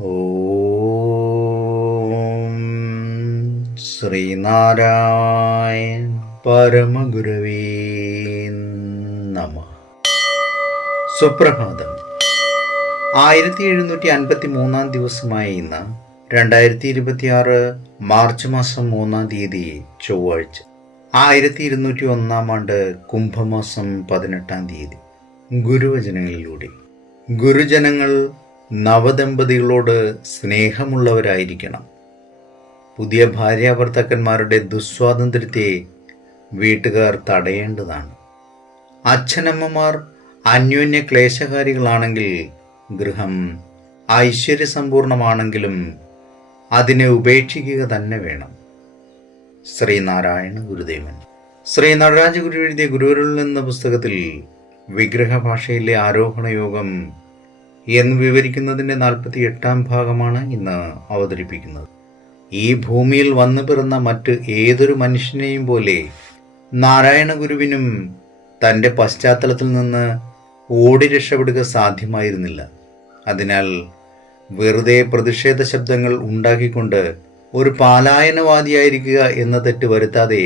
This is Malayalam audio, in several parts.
ഓം ശ്രീനാരായണ പരമഗുരവേ നമഃ. സുപ്രഭാതം. 1753 ദിവസമായ ഇന്ന് 2026 മാർച്ച് മാസം 3 തീയതി ചൊവ്വാഴ്ച, 1201 ആണ്ട് കുംഭമാസം 18 തീയതി. ഗുരുവചനങ്ങളിലൂടെ ഗുരുജനങ്ങൾ നവദമ്പതികളോട് സ്നേഹമുള്ളവരായിരിക്കണം. പുതിയ ഭാര്യാഭർത്താക്കന്മാരുടെ ദുസ്വാതന്ത്ര്യത്തെ വീട്ടുകാർ തടയേണ്ടതാണ്. അച്ഛനമ്മമാർ അന്യോന്യ ക്ലേശകാരികളാണെങ്കിൽ ഗൃഹം ഐശ്വര്യസമ്പൂർണമാണെങ്കിലും അതിനെ ഉപേക്ഷിക്കുക തന്നെ വേണം. ശ്രീനാരായണ ഗുരുദേവൻ. ശ്രീ നടരാജ ഗുരു എഴുതിയ ഗുരുവരുൾ എന്ന പുസ്തകത്തിൽ വിഗ്രഹഭാഷയിലെ ആരോഹണ യോഗം എന്ന് വിവരിക്കുന്നതിൻ്റെ 48 ഭാഗമാണ് ഇന്ന് അവതരിപ്പിക്കുന്നത്. ഈ ഭൂമിയിൽ വന്നു പിറന്ന മറ്റ് ഏതൊരു മനുഷ്യനെയും പോലെ നാരായണ ഗുരുവിനും തൻ്റെ പശ്ചാത്തലത്തിൽ നിന്ന് ഓടി രക്ഷപ്പെടുക സാധ്യമായിരുന്നില്ല. അതിനാൽ വെറുതെ പ്രതിഷേധ ശബ്ദങ്ങൾ ഉണ്ടാക്കിക്കൊണ്ട് ഒരു പാലായനവാദിയായിരിക്കുക എന്ന തെറ്റ് വരുത്താതെ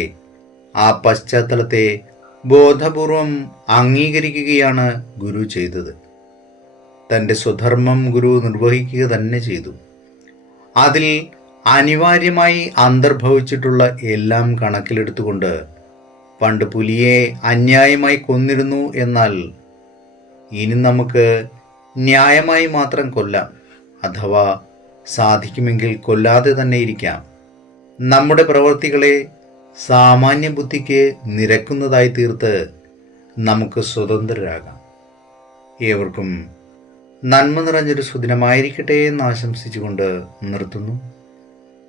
ആ പശ്ചാത്തലത്തെ ബോധപൂർവം അംഗീകരിക്കുകയാണ് ഗുരു ചെയ്തത്. തൻ്റെ സ്വധർമ്മം ഗുരു നിർവഹിക്കുക തന്നെ ചെയ്തു. അതിൽ അനിവാര്യമായി അന്തർഭവിച്ചിട്ടുള്ള എല്ലാം കണക്കിലെടുത്തുകൊണ്ട് പണ്ട് പുലിയെ അന്യായമായി കൊന്നിരുന്നു, എന്നാൽ ഇനി നമുക്ക് ന്യായമായി മാത്രം കൊല്ലാം, അഥവാ സാധിക്കുമെങ്കിൽ കൊല്ലാതെ തന്നെ ഇരിക്കാം. നമ്മുടെ പ്രവൃത്തികളെ സാമാന്യ ബുദ്ധിക്ക് നിരക്കുന്നതായി തീർത്ത് നമുക്ക് സ്വതന്ത്രരാകാം. ഏവർക്കും നന്മ നിറഞ്ഞൊരു സുദിനമായിരിക്കട്ടെ എന്ന് ആശംസിച്ചുകൊണ്ട് നിർത്തുന്നു.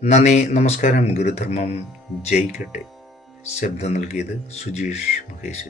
നന്ദി, നമസ്കാരം. ഗുരുധർമ്മം ജയിക്കട്ടെ. ശബ്ദം നൽകിയത് സുജീഷ് മഹേശ്വരി.